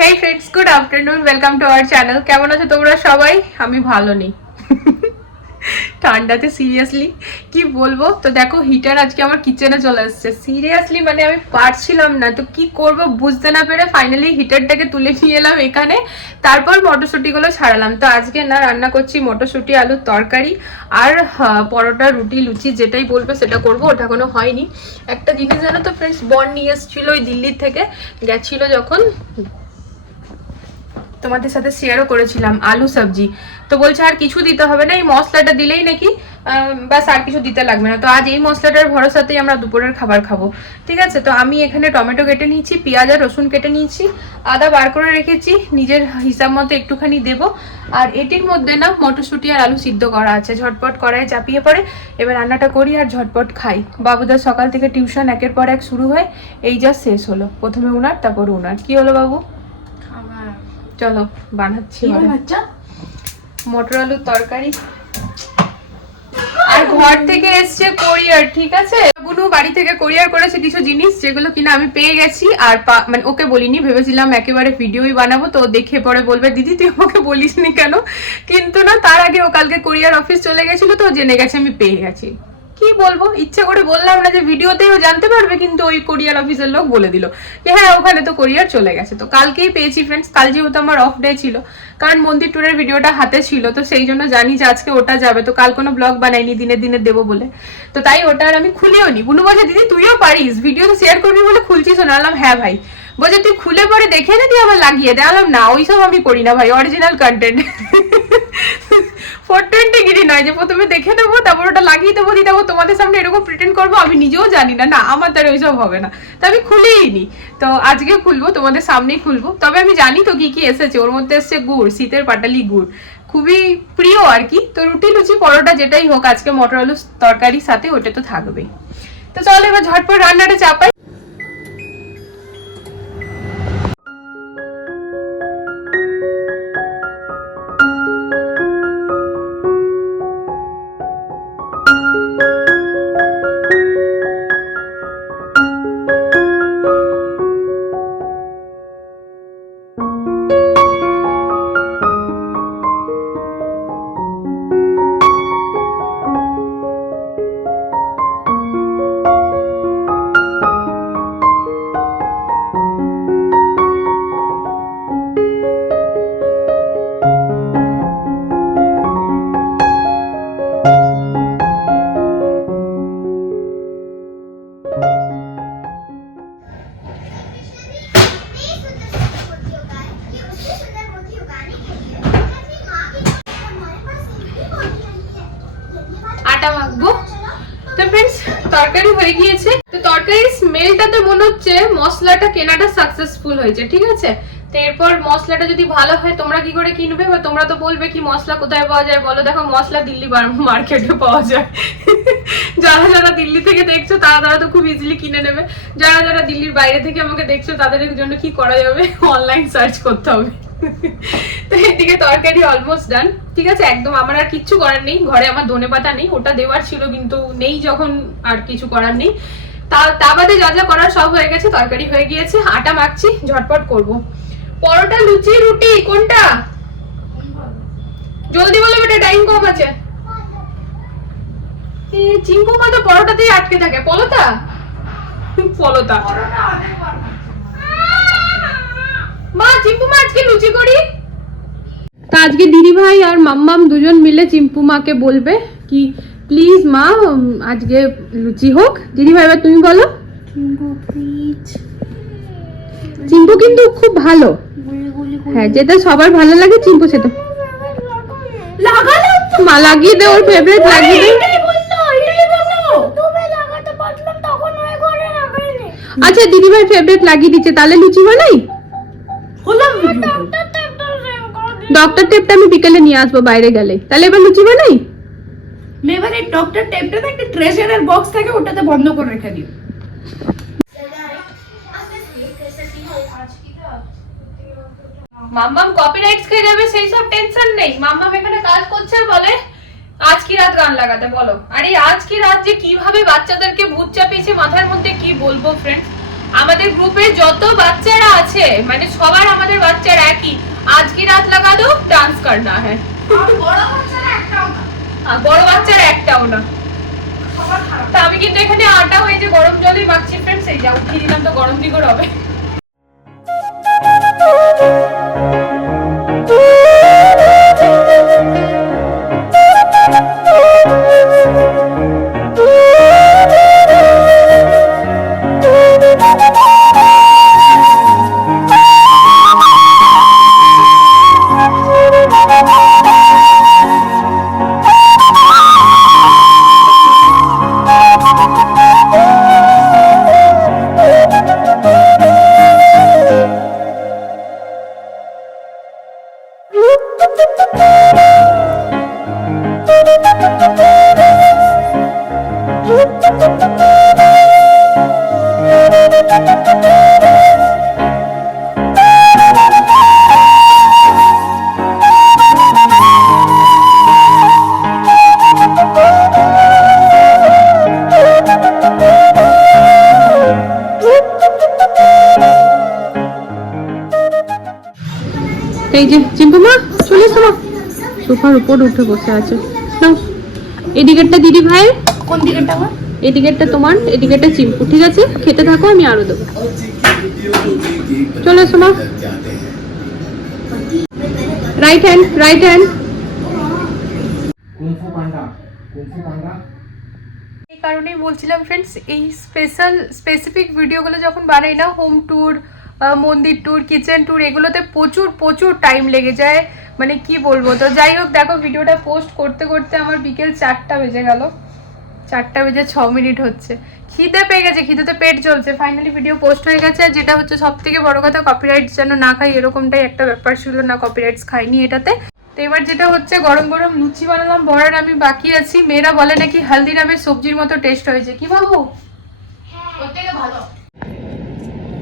Hey friends good afternoon welcome to our channel কেমন আছো তোমরা সবাই? আমি ভালো নেই। ঠান্ডাতে সিরিয়াসলি কি বলব? তো দেখো হিটার আজকে আমার কিচেনে চলে আসছে সিরিয়াসলি মানে আমি পারছিলাম না। তো কি করব বুঝতে না পেরে ফাইনালি হিটারটাকে তুলে নিয়ে এলাম এখানে। তারপর মটরশুঁটিগুলো ছাড়ালাম। তো আজকে না রান্না করছি মটরশুঁটি, আলুর তরকারি আর পরোটা, রুটি, লুচি, যেটাই বলবে সেটা করব। ওটা কোনো হয়নি। একটা জিনিস জানো তো ফ্রেন্ডস বন নিয়ে এসেছিল ওই দিল্লির থেকে। গেছিল যখন তোমাদের সাথে শেয়ারও করেছিলাম, আলু সবজি। তো বলছে, আর কিছু দিতে হবে না, এই মশলাটা দিলেই নাকি ব্যাস আর কিছু দিতে লাগবে না। তো আজ এই মশলাটার ভরসাতেই আমরা দুপুরের খাবার খাব। ঠিক আছে? তো আমি এখানে টমেটো কেটে নিয়েছি, পেঁয়াজ আর রসুন কেটে নিয়েছি, আদা বার করে রেখেছি, নিজের হিসাব মতো একটুখানি দেবো। আর এটির মধ্যে না মটরশুঁটি আর আলু সিদ্ধ করা আছে। ঝটপট কড়াই চাপিয়ে পড়ে, এবার রান্নাটা করি আর ঝটপট খাই। বাবুদার সকাল থেকে টিউশন একের পর এক শুরু হয়, এই যা শেষ হলো। প্রথমে উনার, তারপর উনার। কি হলো বাবু? চলো বানাচ্ছি। মটর আলুর তরকারি। আর ঘর থেকে এসছে কোরিয়ার ঠিক আছে? বুনু বাড়ি থেকে কোরিয়ার করেছে কিছু জিনিস যেগুলো কিনা আমি পেয়ে গেছি আর মানে ওকে বলিনি ভেবেছিলাম একেবারে ভিডিওই বানাবো তো দেখে পরে বলবে দিদি তুই আমাকে বলিসনি কেন? কিন্তু না তার আগে ও কালকে কোরিয়ার অফিস চলে গেছিল তো জেনে গেছে আমি পেয়ে গেছি। কি বলব? ইচ্ছে করে বললাম না যে ভিডিওতেও জানতে পারবে, কিন্তু ওই কোরিয়ার অফিসের লোক বলে দিল যে হ্যাঁ ওখানে তো কোরিয়ার চলে গেছে। তো কালকেই পেয়েছি ফ্রেন্ডস কাল যেহেতু আমার অফ ডে ছিল, কারণ মন্দির ট্যুরের ভিডিওটা হাতে ছিল, তো সেই জন্য জানি যে আজকে ওটা যাবে। তো কাল কোনো ব্লগ বানাইনি, দিনে দিনে দেবো বলে। তো তাই ওটা আর আমি খুলেও নি। বুনু বলছে, দিদি, তুইও পারিস? ভিডিও তো শেয়ার করবি বলে খুলছিস শোনালাম হ্যাঁ ভাই। বলছে, তুই খুলে পরে দেখে নে দিয়ে আবার লাগিয়ে দে। আলাম না, ওইসব আমি করি না ভাই অরিজিনাল কন্টেন্ট নয় যে প্রথমে দেখে দেবো তারপর ওটা লাগিয়ে দেবো, দিয়ে দেবো, তোমাদের সামনে এরকম প্রিটেন্ড করব, আমি নিজেও জানি না। না, আমার দ্বারা ওইসব হবে না। তো আমি খুলেই নি। তো আজকে খুলবো, তোমাদের সামনেই খুলবো। তবে আমি জানি তো কি কি এসেছে। ওর মধ্যে এসেছে গুড়, শীতের পাটালি গুড়। খুবই প্রিয় আর কি। তো রুটি, লুচি, পরোটা যেটাই হোক, আজকে মটর আলু তরকারির সাথে ওটা তো থাকবেই। তো চলো এবার ঝটপট রান্নাটা চাপাই। আটা মাখবো। তো ফ্রেন্ডস তরকারি হয়ে গিয়েছে। তো তরকারির স্মেলটাতে মনে হচ্ছে মশলাটা কেনাটা সাকসেসফুল হয়েছে, ঠিক আছে? তো এরপর মশলাটা যদি ভালো হয়, তোমরা কি করে কিনবে? বা তোমরা তো বলবে কি, মশলা কোথায় পাওয়া যায়? বলো, দেখো মশলা দিল্লি মার্কেটে পাওয়া যায়। যারা যারা দিল্লি থেকে দেখছ, তারা তারা তো খুব ইজিলি কিনে নেবে। যারা যারা দিল্লির বাইরে থেকে আমাকে দেখছ, তাদের জন্য কি করা যাবে? অনলাইন সার্চ করতে হবে। তো এদিকে তরকারি অলমোস্ট ডান ঠিক আছে? একদম আমার আর কিচ্ছু করার নেই ঘরে আমার ধনে পাতা নেই ওটা দেওয়ার ছিল কিন্তু নেই যখন আর কিছু করার নেই। তা তা বাদে যা যা করার সব হয়ে গেছে তরকারি হয়ে গিয়েছে আটা মাখছি ঝটপট করব। পরোটা লুচি রুটি কোনটা? জলদি বলো বেটা টাইম কম আছে। এ, চিম্পু মা তো পরোটাতেই আটকে থাকে পলতা? পলতা। মা চিম্পু মা আজকে লুচি করি। তা আজকে দিদি ভাই আর মাম্মাম দুজন মিলে চিম্পু মাকে বলবে কি প্লিজ মা আজকে লুচি হোক। দিদি ভাই এবার তুমি বলো। চিম্পু কিন্তু খুব ভালো। হ্যাঁ যেটা সবার ভালো লাগে চিম্পু সেটা। মা লাগিয়ে দে ওর ফেভারিট লাগিয়ে দে। আচ্ছা দিদি ভাই ফেভারিট লাগিয়ে দিচ্ছে তাহলে লুচি বানাই? ডক্টর টেপটা আমি বিকেলে নিয়ে আসব বাইরে গেলে। তাহলে এবার লুচি বানাই? এবারে ডক্টর টেপটা একটা ট্রেজারের বক্স থাকে ওটাতে বন্ধ করে রেখে দিও। মাম্মাম কপিরাইটস খেয়ে যাবে সেই সব টেনশন নেই। মাম্মাম এখানে কাজ করছে বলে আজ কি রাত গান লাগাতে বলো? আরে আজ কি রাত যে কীভাবে বাচ্চাদেরকে ভূত চাপিয়েছে মাথার মধ্যে কি বলব ফ্রেন্ড আমাদের গ্রুপে যত বাচ্চারা আছে মানে সবার আমাদের বাচ্চারা একই। আজকে রাত লাগা দো ডান্স করনা হ্যাঁ। বড় বাচ্চারা একটাও না। বড় বাচ্চারা একটাও না। তা আমি কিন্তু এখানে আটা হয়ে যে গরম জলে মাখছি ফ্রেন্ডস এই যা উঠিয়ে দিলাম তো গরম দিগর হবে এই যে চিম্পুমা চলে এসো মা। সোফার উপর উঠে বসে আছে। নাও এদিকেরটা দিদি ভাই কোন দিকেরটা আমার এদিকেরটা তোমার এদিকেরটা চিম্পু ঠিক আছে খেতে থাকো আমি আরও দেবো। চলে এসো মা। রাইট হ্যান্ড রাইট হ্যান্ড এই কারণেই বলছিলাম ফ্রেন্ডস এই স্পেশাল স্পেসিফিক ভিডিওগুলো যখন বানাই না হোম ট্যুর মন্দির ট্যুর কিচেন ট্যুর এগুলোতে প্রচুর প্রচুর টাইম লেগে যায়। মানে কি বলব? তো যাই হোক, দেখো, ভিডিওটা পোস্ট করতে করতে আমার বিকেল চারটা বেজে গেল। চারটা বেজে ছ মিনিট হচ্ছে। খিদে পেয়ে গেছে, খিদেতে পেট চলছে ফাইনালি ভিডিও পোস্ট হয়ে গেছে, আর যেটা হচ্ছে সব থেকে বড় কথা কপিরাইটস যেন না খাই, এরকমটাই একটা ব্যাপার ছিল না কপিরাইটস খাইনি এটাতে। তো এবার যেটা হচ্ছে, গরম গরম লুচি বানালাম বড়ার আমি বাকি আছি। মেয়েরা বলে নাকি হালদিরামের সবজির মতো টেস্ট হয়েছে। কি বাবু? প্রত্যেকে ভালো।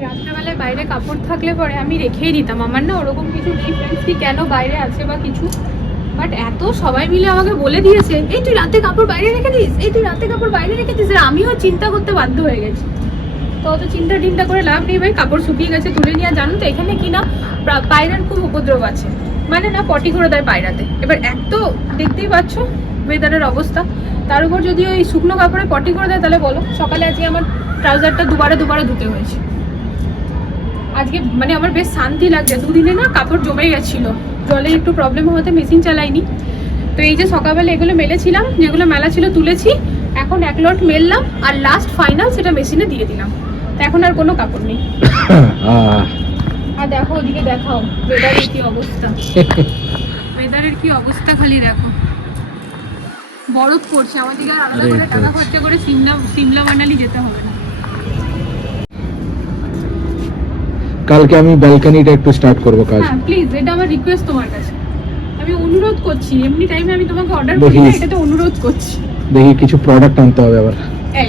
রাত্রেবেলায় বাইরে কাপড় থাকলে পরে আমি রেখেই দিতাম। আমার না ওরকম কিছু নেই ফ্রেন্ডস কি কেন বাইরে আছে বা কিছু? বাট এত সবাই মিলে আমাকে বলে দিয়েছে, এই তুই রাতে কাপড় বাইরে রেখে দিস, এই তুই রাতে কাপড় বাইরে রেখে দিস। আর আমিও চিন্তা করতে বাধ্য হয়ে গেছি। তো অত চিন্তা টিন্তা করে লাভ নেই ভাই, কাপড় শুকিয়ে গেছে তুলে নিয়ে। জানো তো, এখানে কি না পায়রার খুব উপদ্রব আছে। মানে না, পটি করে দেয় পায়রাতে। এবার এক তো দেখতেই পাচ্ছ ওয়েদারের অবস্থা। তার উপর যদি ওই শুকনো কাপড়ে পটি করে দেয়, তাহলে বলো, সকালে আজকে আমার ট্রাউজারটা দুবারে দুবারে ধুতে হয়েছে। আজকে মানে আমার বেশ শান্তি লাগছে। দুদিনে না কাপড় জমে গেছিল। জলে একটু প্রবলেম হতে মেশিন চালাইনি। তো এই যে সকালবেলা এগুলো মেলেছিলাম যেগুলো মেলা ছিল তুলেছি। এখন এক লট মেললাম আর লাস্ট ফাইনাল সেটা মেশিনে দিয়ে দিলাম। তো এখন আর কোনো কাপড় নেই। আর দেখো ওদিকে দেখাও ওয়েদারের কি অবস্থা। ওয়েদারের কি অবস্থা খালি দেখো। বরফ পড়ছে আমাদেরকে আর আলাদা করে টাকা খরচা করে সিমলা সিমলা মানালি যেতে হবে না। কালকে আমি ব্যালকনিটা একটু স্টার্ট করব কাজ হ্যাঁ প্লিজ এটা আমার রিকোয়েস্ট তোমার কাছে। আমি অনুরোধ করছি এমনি টাইমে আমি তোমাকে অর্ডার করি না দেখিস। এটাতে অনুরোধ করছি। দেখি কিছু প্রোডাক্ট আনতে হবে আবার। এই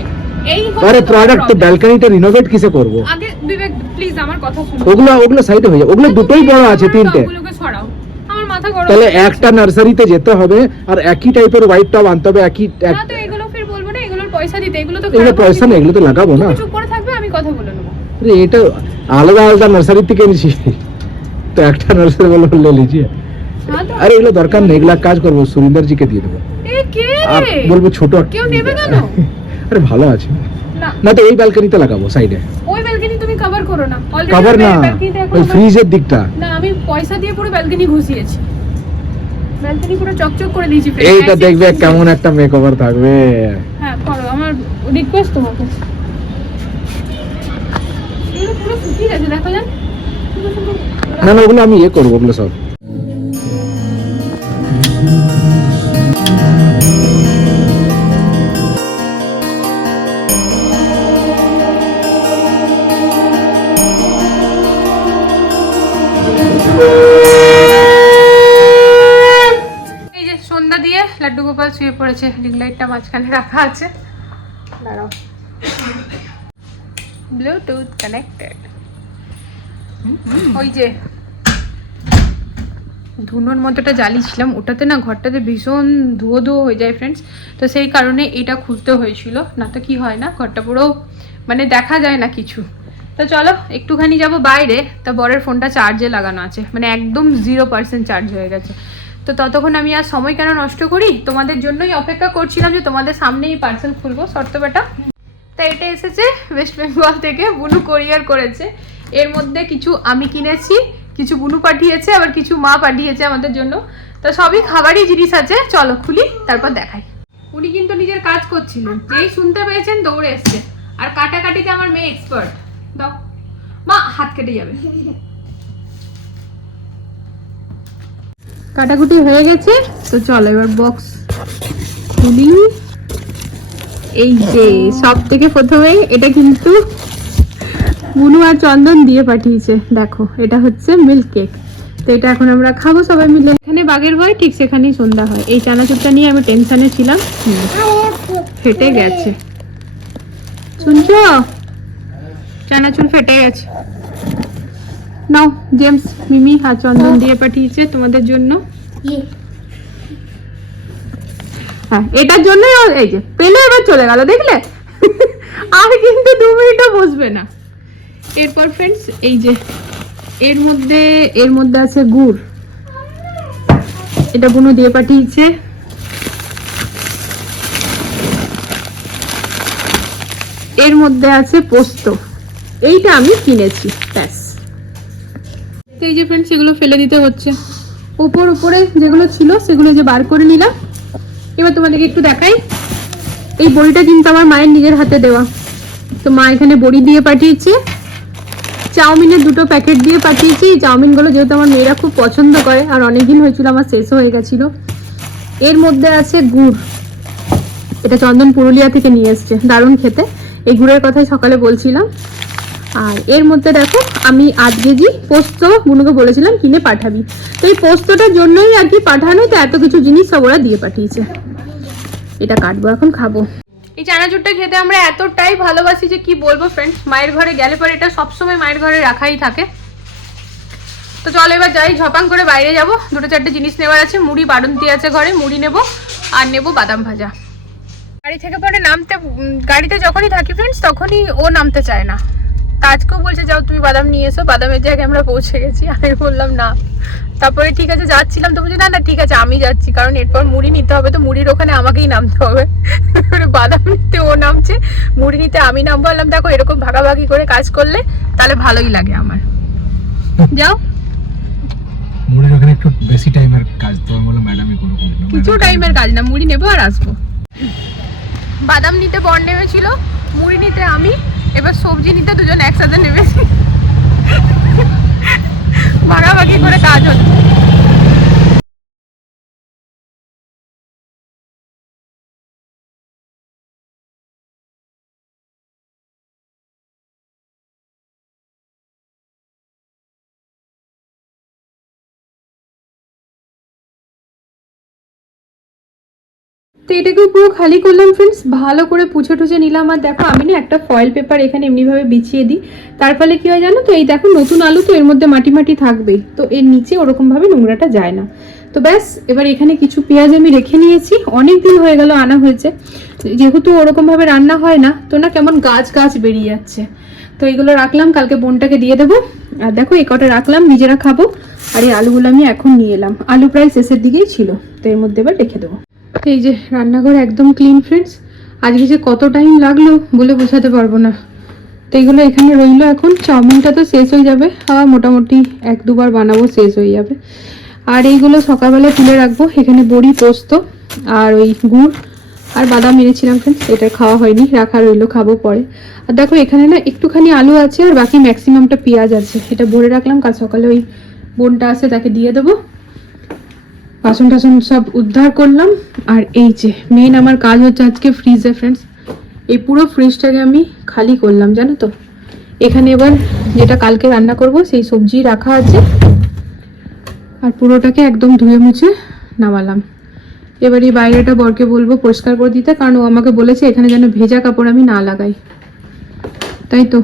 এই আরে প্রোডাক্ট তো। ব্যালকনিটা রিনোভেট কিসে করব? আগে বিবেক প্লিজ আমার কথা শুনো। ওগুলো ওগুলো সাইডে হয়ে যাবে। ওগুলো দুটোই বড় আছে তিনটে। টবগুলোকে সরাও আমার মাথা গরম তাহলে একটা নার্সারিতে যেতে হবে আর একই টাইপের হোয়াইট টব আনতে হবে একই না তো এগুলো ফির বলব না এগুলোর পয়সা দিতে এগুলো তো এগুলো পয়সা না এগুলো তো লাগাবো না। চুপ করে থাকবে আমি কথা বলে নেব। আরে এটা আলাদা আলাদা নার্সারি থেকে এনেছি তো একটা নার্সারি বলে লে লিজিয়ে হ্যাঁ। আরে এগুলো দরকার নেই এগুলো কাজ করব সুরিন্দর জিকে দিয়ে দেবো। আর বলব ছোট কেউ নেবে কেন? আরে ভালো আছে। না। তো এই ব্যালকনিতে লাগাবো সাইডে ওই ব্যালকনি তুমি কভার করো না। কভার না ওই ফ্রিজের দিকটা। না আমি পয়সা দিয়ে পুরো ব্যালকনি ঘুষিয়েছি। ব্যালকনি পুরো চকচক করে দিয়েছি। এইটা দেখবে কেমন একটা মেকওভার থাকবে। হ্যাঁ করো আমার রিকোয়েস্ট তোমার কাছে শুকিয়ে গেছে দেখো সুন্দর না না ওগুলো আমি ইয়ে করব ওগুলো সব। লাড্ডু গোপাল শুয়ে পড়েছে রিং লাইটটা মাঝখানে রাখা আছে। দাঁড়াও। ব্লুটুথ কানেক্টেড ওই যে ধুনোর মতোটা জ্বালিয়েছিলাম, ওটাতে না ঘরটাতে ভীষণ ধুয়ো ধুয়ো হয়ে যায় ফ্রেন্ডস তো সেই কারণে এটা খুলতে হয়েছিল না তো কি হয় না? ঘরটা পুরো মানে দেখা যায় না কিছু। তো চলো, একটুখানি যাব বাইরে, তা বরের ফোনটা চার্জে লাগানো আছে। মানে একদম জিরো পার্সেন্ট চার্জ হয়ে গেছে। তো ততক্ষণ আমি আর সময় কেন নষ্ট করি? তোমাদের জন্যই অপেক্ষা করছিলাম যে তোমাদের সামনেই পার্সেল খুলবো, শর্ত বেটা তা এটা এসেছে ওয়েস্ট বেঙ্গল থেকে বুনু কোরিয়ার করেছে। এর মধ্যে কিছু আমি কিনেছি, কিছু বুনু পাঠিয়েছে, আবার কিছু মা পাঠিয়েছে আমাদের জন্য। তো সবই খাবারই জিনিস আছে, চলো খুলি, তারপর দেখাই। উনি কিন্তু নিজের কাজ করছিলেন, যেই শুনতে পেয়েছেন দৌড়ে এসছে আর কাটাকাটিতে আমার মেয়ে এক্সপার্ট দাও। মা, হাত কেটে যাবে। কাটাকুটি হয়ে গেছে, তো চলো এবার বক্স খুলি। এই যে সব থেকে প্রথমে এটা কিন্তু মুনু আর চন্দন দিয়ে পাঠিয়েছে। দেখো এটা হচ্ছে মিল্ক কেক তো এটা এখন আমরা খাব সবাই মিলে। এখানে বাগের হয় ঠিক সেখানেই সন্ধ্যা হয়। এই চানাচুরটা নিয়ে আমি টেনশনে ছিলাম। ফেটে গেছে। শুনছো? চানাচুর ফেটে গেছে। নাও জেমস মিমি আর চন্দন দিয়ে পাঠিয়েছে তোমাদের জন্য। হ্যাঁ এটার জন্যই এই যে পেলে এবার চলে গেল দেখলে? আর কিন্তু দু মিনিটও বসবে না। এরপর ফ্রেন্ডস এই যে, এর মধ্যে এর মধ্যে আছে গুড়। এটা বুনো দিয়ে পাঠিয়েছে। এর মধ্যে আছে পোস্ত। এইটা আমি কিনেছি, ব্যাস। এই যে ফ্রেন্ডস এগুলো ফেলে দিতে হচ্ছে। উপর উপরে যেগুলো ছিল, সেগুলো যে বার করে নিলাম। এবার তোমাদেরকে একটু দেখাই। এই বড়িটা কিন্তু আমার মায়ের নিজের হাতে দেওয়া। তো মা এখানে বড়ি দিয়ে পাঠিয়েছে। চাউমিনের দুটো প্যাকেট দিয়ে পাঠিয়েছি। চাউমিনগুলো যেহেতু আমার মেয়েরা খুব পছন্দ করে, আর অনেকদিন হয়েছিল আমার শেষ হয়ে গেছিল। এর মধ্যে আছে গুড়। এটা চন্দন পুরুলিয়া থেকে নিয়ে এসছে, দারুণ খেতে। এই গুড়ের কথাই সকালে বলছিলাম। আর এর মধ্যে দেখো, আমি আট কেজি পোস্ত বুনুকে বলেছিলাম কিনে পাঠাবি। তো এই পোস্তটার জন্যই আর কি পাঠানো, তো এত কিছু জিনিস সব ওরা দিয়ে পাঠিয়েছে। এটা কাটবো, এখন খাব। এই চানাচুরটা খেতে আমরা এতটাই ভালোবাসি যে কি বলব ফ্রেন্ডস মায়ের ঘরে গেলে পরে এটা সবসময় মায়ের ঘরে রাখাই থাকে। তো চলো এবার যাই, ঝপাং করে বাইরে যাব। দুটো চারটে জিনিস নেওয়ার আছে, মুড়ি, বারন্তি আছে ঘরে, মুড়ি নেব আর নেব বাদাম ভাজা। গাড়ি থেকে পরে নামতে গাড়িতে যখনই থাকি ফ্রেন্ডস তখনই ও নামতে চায় না। তা আজকেও বলছে যাও তুমি বাদাম নিয়ে এসো বাদামের জায়গায় আমরা পৌঁছে গেছি। আমি বললাম না। তারপরে ঠিক আছে যাচ্ছিলাম তো বলছি না না ঠিক আছে আমি যাচ্ছি। কারণ এরপর মুড়ি নিতে হবে তো মুড়ির ওখানে আমাকেই নামতে হবে। বাদাম নিতে ও নামছে মুড়ি নিতে আমি নামবো। বললাম দেখো এরকম ভাগাভাগি করে কাজ করলে তাহলে ভালোই লাগে আমার। যাও। মুড়ির ওখানে একটু বেশি টাইমের কাজ তো আমি বললাম ম্যাডামই করুক কিছু টাইমের কাজ না মুড়ি নেব আর আসব। বাদাম নিতে বর নেমেছিল মুড়ি নিতে আমি এবার সবজি নিতে দুজন একসাথে নেমেছি। তো এটাকে পুরো খালি করলাম ফ্রেন্ডস ভালো করে পুছে টুছে নিলাম। আর দেখো, আমি না একটা ফয়েল পেপার এখানে এমনিভাবে বিছিয়ে দিই। তার ফলে কি হয় জানো তো, এই দেখো, নতুন আলু তো এর মধ্যে মাটি মাটি থাকবেই তো এর নিচে ওরকমভাবে নোংরাটা যায় না। তো ব্যাস, এবার এখানে কিছু পেঁয়াজ আমি রেখে নিয়েছি। অনেক দিন হয়ে গেল, আনা হয়েছে। যেহেতু ওরকমভাবে রান্না হয় না, তো না কেমন গাছ গাছ বেরিয়ে যাচ্ছে। তো এগুলো রাখলাম, কালকে বোনটাকে দিয়ে দেবো। আর দেখো এই কটা রাখলাম, নিজেরা খাব। আর এই আলুগুলো আমি এখন নিয়ে এলাম। আলু প্রায় শেষের দিকেই ছিল, তো এর মধ্যে এবার রেখে দেবো। এই যে রান্নাঘর একদম ক্লিন ফ্রেন্ডস আজকে যে কত টাইম লাগল বলে বোঝাতে পারব না। তো এইগুলো এখানে রইল এখন। চাউমিনটা তো শেষ হয়ে যাবে। আবার মোটামুটি এক দুবার বানাবো, শেষ হয়ে যাবে। আর এইগুলো সকালবেলা তুলে রাখব। এখানে বড়ি, পোস্ত আর ওই গুড় আর বাদাম এনেছিলাম ফ্রেন্ডস এটা খাওয়া হয়নি। রাখা রইল, খাব পরে। আর দেখো, এখানে না একটুখানি আলু আছে আর বাকি ম্যাক্সিমামটা পেঁয়াজ আছে। এটা ভরে রাখলাম। কাল সকালে ওই বোনটা আছে তাকে দিয়ে দেবো। বাসন টাসন সব উদ্ধার করলাম। আর এই যে মেন আমার কাজ হচ্ছে আজকে ফ্রিজে ফ্রেন্ডস এই পুরো ফ্রিজটাকে আমি খালি করলাম জানো তো? এখানে এবার যেটা কালকে রান্না করব সেই সবজি রাখা আছে। আর পুরোটাকে একদম ধুয়ে মুছে নামালাম। এবার এই বাইরেটা বরকে বলব পরিষ্কার করে দিতে কারণ ও আমাকে বলেছে এখানে যেন ভেজা কাপড় আমি না লাগাই। তাই তো?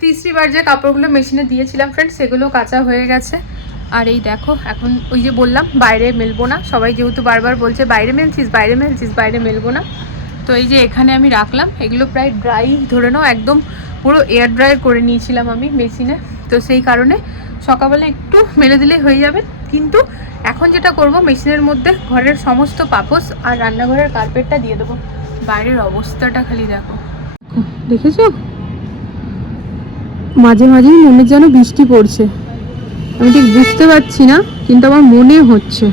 তিসরিবার যে কাপড়গুলো মেশিনে দিয়েছিলাম ফ্রেন্ড সেগুলো কাঁচা হয়ে গেছে। আর এই দেখো, এখন ওই যে বললাম, বাইরে মেলবো না। সবাই যেহেতু বারবার বলছে, বাইরে মেলছিস বাইরে মেলছিস, বাইরে মেলবো না। তো এই যে এখানে আমি রাখলাম। এগুলো প্রায় ড্রাই ধরে নাও, একদম পুরো এয়ার ড্রায়ার করে নিয়েছিলাম আমি মেশিনে। তো সেই কারণে সকালবেলা একটু মেলে দিলেই হয়ে যাবে। কিন্তু এখন যেটা করব, মেশিনের মধ্যে ঘরের সমস্ত পাপোস আর রান্নাঘরের কার্পেটটা দিয়ে দেবো। বাইরের অবস্থাটা খালি দেখো। দেখেছ? মাঝে মাঝেই মনে যেন বৃষ্টি পড়ছে। আমি ঠিক বুঝতে পারছি না কিন্তু আমার মনে হচ্ছে।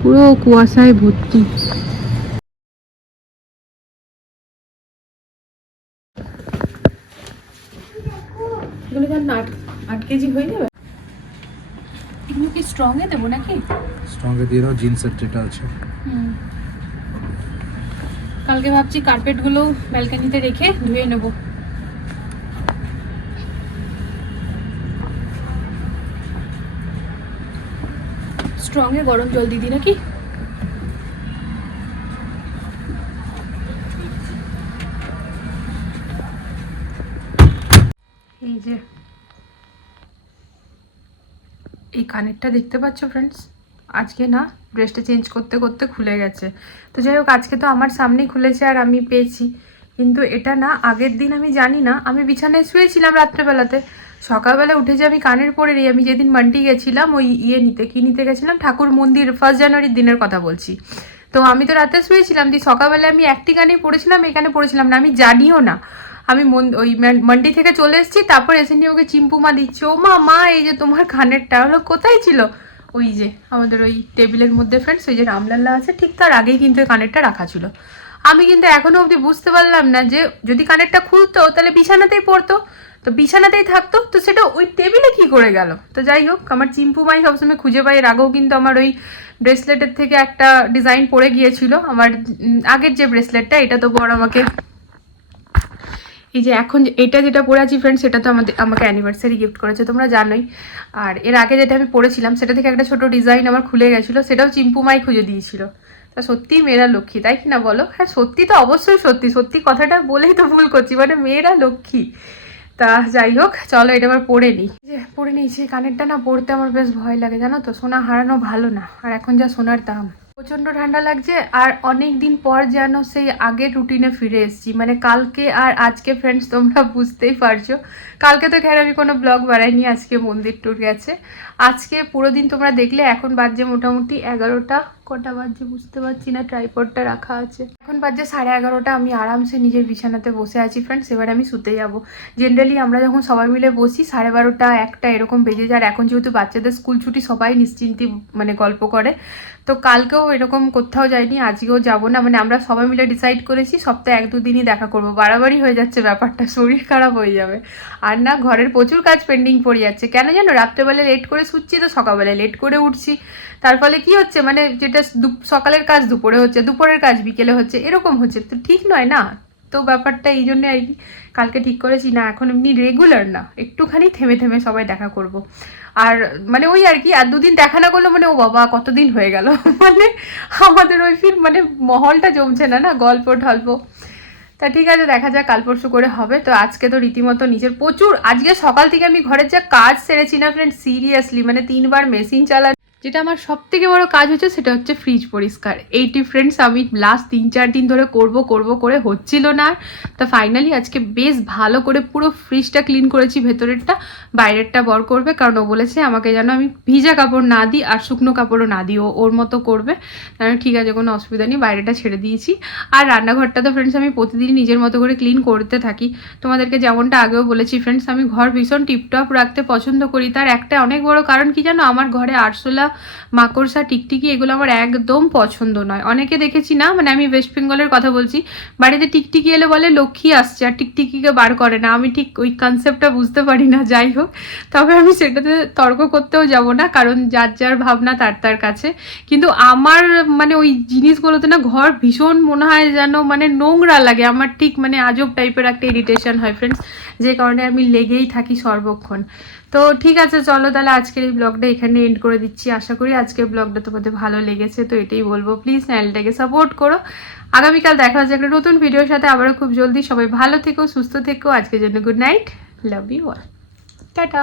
পুরো কুয়াশায় ভর্তি। এগুলো কেন আট আট কেজি হয়ে যাবে এগুলো কি স্ট্রং এ দেবো নাকি? স্ট্রঙ্গে দিয়ে দাও জিন্সের যেটা আছে। কালকে ভাবছি কার্পেটগুলো ব্যালকানিতে রেখে ধুয়ে নেব। স্ট্রং এ গরম জল দিদি নাকি? এই যে, এই কানেরটা দেখতে পাচ্ছ ফ্রেন্ডস আজকে না ড্রেসটা চেঞ্জ করতে করতে খুলে গেছে। তো যাই হোক, আজকে তো আমার সামনেই খুলেছে আর আমি পেয়েছি। কিন্তু এটা না, আগের দিন আমি জানি না, আমি বিছানায় শুয়েছিলাম রাত্রেবেলাতে। সকালবেলা উঠে যে আমি কানের পরে রে, আমি যেদিন মান্টি গেছিলাম, ওই ইয়ে নিতে, কি নিতে গেছিলাম? ঠাকুর মন্দির ফার্স্ট জানুয়ারির দিনের কথা বলছি। তো আমি তো রাতে শুয়েছিলাম, দিয়ে সকালবেলা আমি একটি গানে পড়েছিলাম, এখানে পড়েছিলাম না, আমি জানিও না। আমি ওই মান- মান্ডি থেকে চলে এসেছি, তারপর এসে নিয়ে ওকে চিম্পু মা দিচ্ছে, ও মা মা, এই যে তোমার কানেরটা, হলো কোথায় ছিল? ওই যে, আমাদের ওই টেবিলের মধ্যে ফ্রেন্ডস ওই যে রামলাল্লা আছে, ঠিক তার আগেই কিন্তু কানেরটা রাখা ছিল। আমি কিন্তু এখনও অবধি বুঝতে পারলাম না যে যদি কানেরটা খুলতো, তাহলে বিছানাতেই পড়তো। তো বিছানাতেই থাকতো, তো সেটা ওই টেবিলে কি করে গেল? তো যাই হোক, আমার চিম্পু মাই সবসময় খুঁজে পাই এর আগেও কিন্তু আমার ওই ব্রেসলেটের থেকে একটা ডিজাইন পড়ে গিয়েছিল। আমার আগের যে ব্রেসলেটটা, এটা তো বড় আমাকে এই যে এখন এটা যেটা পরে আছি ফ্রেন্ড সেটা তো আমাদের, আমাকে অ্যানিভার্সারি গিফট করেছে, তোমরা জানোই। আর এর আগে যেটা আমি পরেছিলাম, সেটা থেকে একটা ছোট ডিজাইন আমার খুলে গেছিল, সেটাও চিম্পু মাই খুঁজে দিয়েছিল। তা সত্যিই মেয়েরা লক্ষ্মী, তাই কি না বলো? হ্যাঁ সত্যি তো অবশ্যই সত্যি সত্যি কথাটা বলেই তো ভুল করছি বাট মেয়েরা লক্ষ্মী। তা যাই হোক, চলো এটা আবার পড়ে নিই। যে পড়ে নিই নিয়েছি কানেরটা না পড়তে আমার বেশ ভয় লাগে, জানো তো? সোনা হারানো ভালো না, আর এখন যা সোনার দাম। প্রচণ্ড ঠান্ডা লাগছে আর অনেক দিন পর যেন সেই আগের রুটিনে ফিরে এসেছি। মানে কালকে আর আজকে ফ্রেন্ডস তোমরা বুঝতেই পারছ। কালকে তো খেয়াল আমি কোনো ব্লগ বাড়াইনি আজকে মন্দির টুর গেছে। আজকে পুরো দিন তোমরা দেখলে, এখন বাজছে মোটামুটি এগারোটা। কটা বাজছে বুঝতে পারছি না ট্রাইপডটা রাখা আছে। এখন বাজছে সাড়ে এগারোটা, আমি আরামসে নিজের বিছানাতে বসে আছি ফ্রেন্ডস এবার আমি শুতে যাব। জেনারেলি আমরা যখন সবাই মিলে বসি, সাড়ে বারোটা, একটা এরকম বেজে যায়। আর এখন যেহেতু বাচ্চাদের স্কুল ছুটি, সবাই নিশ্চিন্তি মানে গল্প করে। তো কালকেও এরকম কোথাও যাইনি, আজকেও যাব না। মানে আমরা সবাই মিলে ডিসাইড করেছি, সপ্তাহে এক দুদিনই দেখা করব। বাড়াবাড়ি হয়ে যাচ্ছে ব্যাপারটা, শরীর খারাপ হয়ে যাবে। আর না, ঘরের প্রচুর কাজ পেন্ডিং পড়ে যাচ্ছে। কেন জানো, রাত্রেবেলা লেট করে শুচ্ছি তো সকালবেলা লেট করে উঠছি। তার ফলে কি হচ্ছে মানে যেটা সকালের কাজ দুপুরে হচ্ছে, দুপুরের কাজ বিকেলে হচ্ছে, এরকম হচ্ছে। তো ঠিক নয় না? তো ব্যাপারটা এই জন্যে আর কি, কালকে ঠিক করেছি না, এখন এমনি রেগুলার না। একটুখানি থেমে থেমে সবাই দেখা করব। আর মানে ওই আর কি, আর দুদিন দেখা না করল মানে ও বাবা, কতদিন হয়ে গেল? মানে আমাদের ওই ফিল্ম মানে মহলটা জমছে না না? গল্প ঢল্প। তা ঠিক আছে, দেখা যাক, কাল পরশু করে হবে। তো আজকে তো রীতিমতো নিজের প্রচুর, আজকে সকাল থেকে আমি ঘরের যা কাজ সেরেছি না ফ্রেন্ড সিরিয়াসলি মানে তিনবার মেশিন চালা যেটা আমার সব থেকে বড় কাজ হচ্ছে সেটা হচ্ছে ফ্রিজ পরিষ্কার। এইটি ফ্রেন্ডস আমি লাস্ট তিন চার দিন ধরে করব করব, করে হচ্ছিল না। তা ফাইনালি আজকে বেশ ভালো করে পুরো ফ্রিজটা ক্লিন করেছি, ভেতরেরটা, বাইরেরটা বর করবে, কারণ ও বলেছে আমাকে যেন আমি ভিজা কাপড় না দিই আর শুকনো কাপড়ও না দিই, ও ওর মতো করবে। আমি ঠিক আছে, কোনো অসুবিধা নেই, বাইরেটা ছেড়ে দিয়েছি। আর রান্নাঘরটা তো ফ্রেন্ডস আমি প্রতিদিন নিজের মতো করে ক্লিন করতে থাকি। তোমাদেরকে যেমনটা আগেও বলেছি ফ্রেন্ডস আমি ঘর ভীষণ টিপটপ রাখতে পছন্দ করি। তার একটা অনেক বড় কারণ কি জানো? আমার ঘরে আরশোলা মাকড়সা, টিকটিকি এগুলো আমার একদম পছন্দ নয়। অনেকে দেখেছি না মানে আমি ওয়েস্ট বেঙ্গলের কথা বলছি, বাড়িতে টিকটিকি এলে বলে লক্ষ্মী আসছে আর টিকটিকিকে বার করে না। আমি ঠিক ওই কনসেপ্টটা বুঝতে পারি না, যাই হোক। তবে আমি সেটাতে তর্ক করতেও যাব না, কারণ যার যার ভাবনা তার তার কাছে। কিন্তু আমার মানে ওই জিনিসগুলোতে না ঘর ভীষণ মনে হয় যেন মানে নোংরা লাগে। আমার ঠিক মানে আজব টাইপের একটা ইরিটেশন হয় ফ্রেন্ডস যে কারণে আমি লেগেই থাকি সর্বক্ষণ। তো ঠিক আছে, চলো তাহলে আজকের এই ব্লগটা এখানে এন্ড করে দিচ্ছি। আশা করি আজকের ব্লগটা তোমাদের ভালো লেগেছে, তো এটাই বলব। প্লিজ চ্যানেলটাকে সাপোর্ট করো। আগামীকাল দেখা হচ্ছে একটা নতুন ভিডিওর সাথে। আবারও খুব জলদি সবাই ভালো থেকো, সুস্থ থেকো। আজকের জন্য good night love you all tata